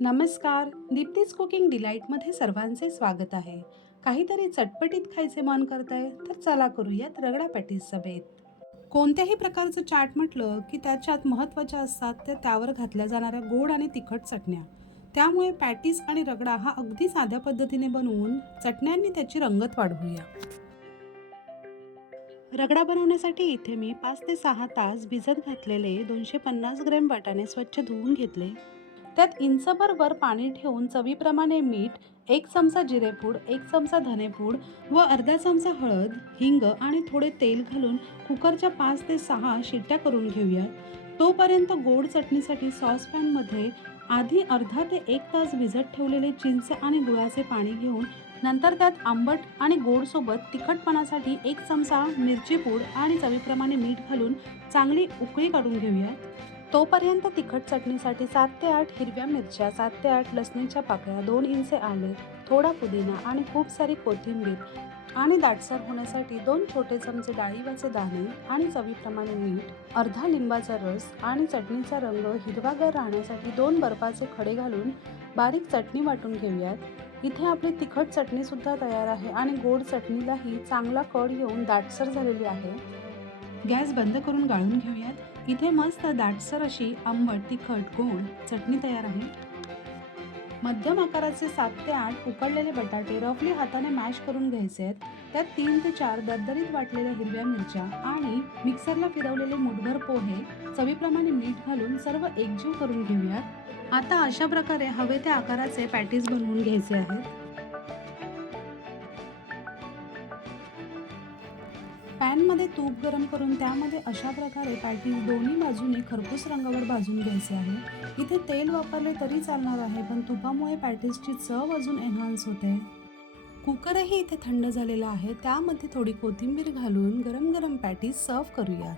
नमस्कार, दीप्तीज कुकिंग डिलाईटमध्ये सर्वांचे स्वागत आहे. काहीतरी चटपटीत खायचे मन करतंय, तर चला करूयात रगडा पॅटीसचा बेत. कोणत्याही प्रकारचं चाट म्हटलं की त्याच्यात महत्त्वाच्या असतात त्या त्यावर घातल्या जाणाऱ्या गोड आणि तिखट चटण्या. त्यामुळे पॅटीस आणि रगडा हा अगदी साध्या पद्धतीने बनवून चटण्यांनी त्याची रंगत वाढवूया. रगडा बनवण्यासाठी इथे मी 5 ते 6 तास भिजत घातलेले 250 ग्रॅम वाटाणे स्वच्छ धुवून घेतले. त्यात इंचभर वर पाणी ठेवून चवीप्रमाणे मीठ, 1 चमचा जिरेपूड, 1 चमचा धनेपूड व अर्धा चमचा हळद, हिंग आणि थोडे तेल घालून कुकरच्या 5 ते 6 शिट्ट्या करून घेऊया. तोपर्यंत गोड चटणीसाठी सॉसपॅनमध्ये आधी अर्धा ते 1 तास भिजत ठेवलेले चिंच आणि गुळाचे पाणी घेऊन नंतर त्यात आंबट आणि गोडसोबत तिखटपणासाठी 1 चमचा मिरची पूड आणि चवीप्रमाणे मीठ घालून चांगली उकळी काढून घेऊया. तोपर्यंत तिखट चटणीसाठी 7 ते 8 हिरव्या मिरच्या, 7 ते 8 लसणीच्या पाकळ्या, 2 इंचे आले, थोडा पुदिना आणि खूप सारी कोथिंबीर आणि दाटसर होण्यासाठी 2 छोटे चमचे डाळिंबाचे दाणे आणि चवीप्रमाणे मीठ, अर्धा लिंबाचा रस आणि चटणीचा रंग हिरवागार राहण्यासाठी 2 बर्फाचे खडे घालून बारीक चटणी वाटून घेऊयात. इथे आपली तिखट चटणीसुद्धा तयार आहे आणि गोड चटणीलाही चांगला कड येऊन दाटसर झालेली आहे. गॅस बंद करून गाळून घेऊयात. इथे मस्त दाटसर अशी आंबट तिखट गोड चटणी तयार आहे. मध्यम आकाराचे 7 ते 8 उकडलेले बटाटे रफली हाताने मॅश करून घ्यायचे आहेत. त्यात 3 ते 4 दरदरीत वाटलेल्या हिरव्या मिरच्या आणि मिक्सरला फिरवलेले मुठभर पोहे, चवीप्रमाणे मीठ घालून सर्व एकजीव करून घेऊयात. आता अशा प्रकारे हवे त्या आकाराचे पॅटीस बनवून घ्यायचे आहेत. पॅनमध्ये तूप गरम करून त्यामध्ये अशा प्रकारे पॅटीस दोन्ही बाजूने खरपूस रंगावर भाजून घ्यायचे आहे. इथे तेल वापरले तरी चालणार आहे, पण तुपामुळे पॅटीसची चव अजून एन्हान्स होते. कुकरही इथे थंड झालेला आहे, त्यामध्ये थोडी कोथिंबीर घालून गरम गरम पॅटीस सर्व करूया.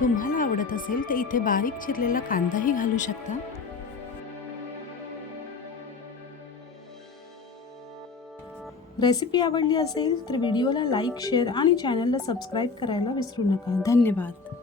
तुम्हाला आवडत असेल तर इथे बारीक चिरलेला कांदाही घालू शकता. रेसिपी आवडली असेल तर व्हिडिओला लाईक, शेअर आणि चॅनलला सबस्क्राईब करायला विसरू नका. धन्यवाद.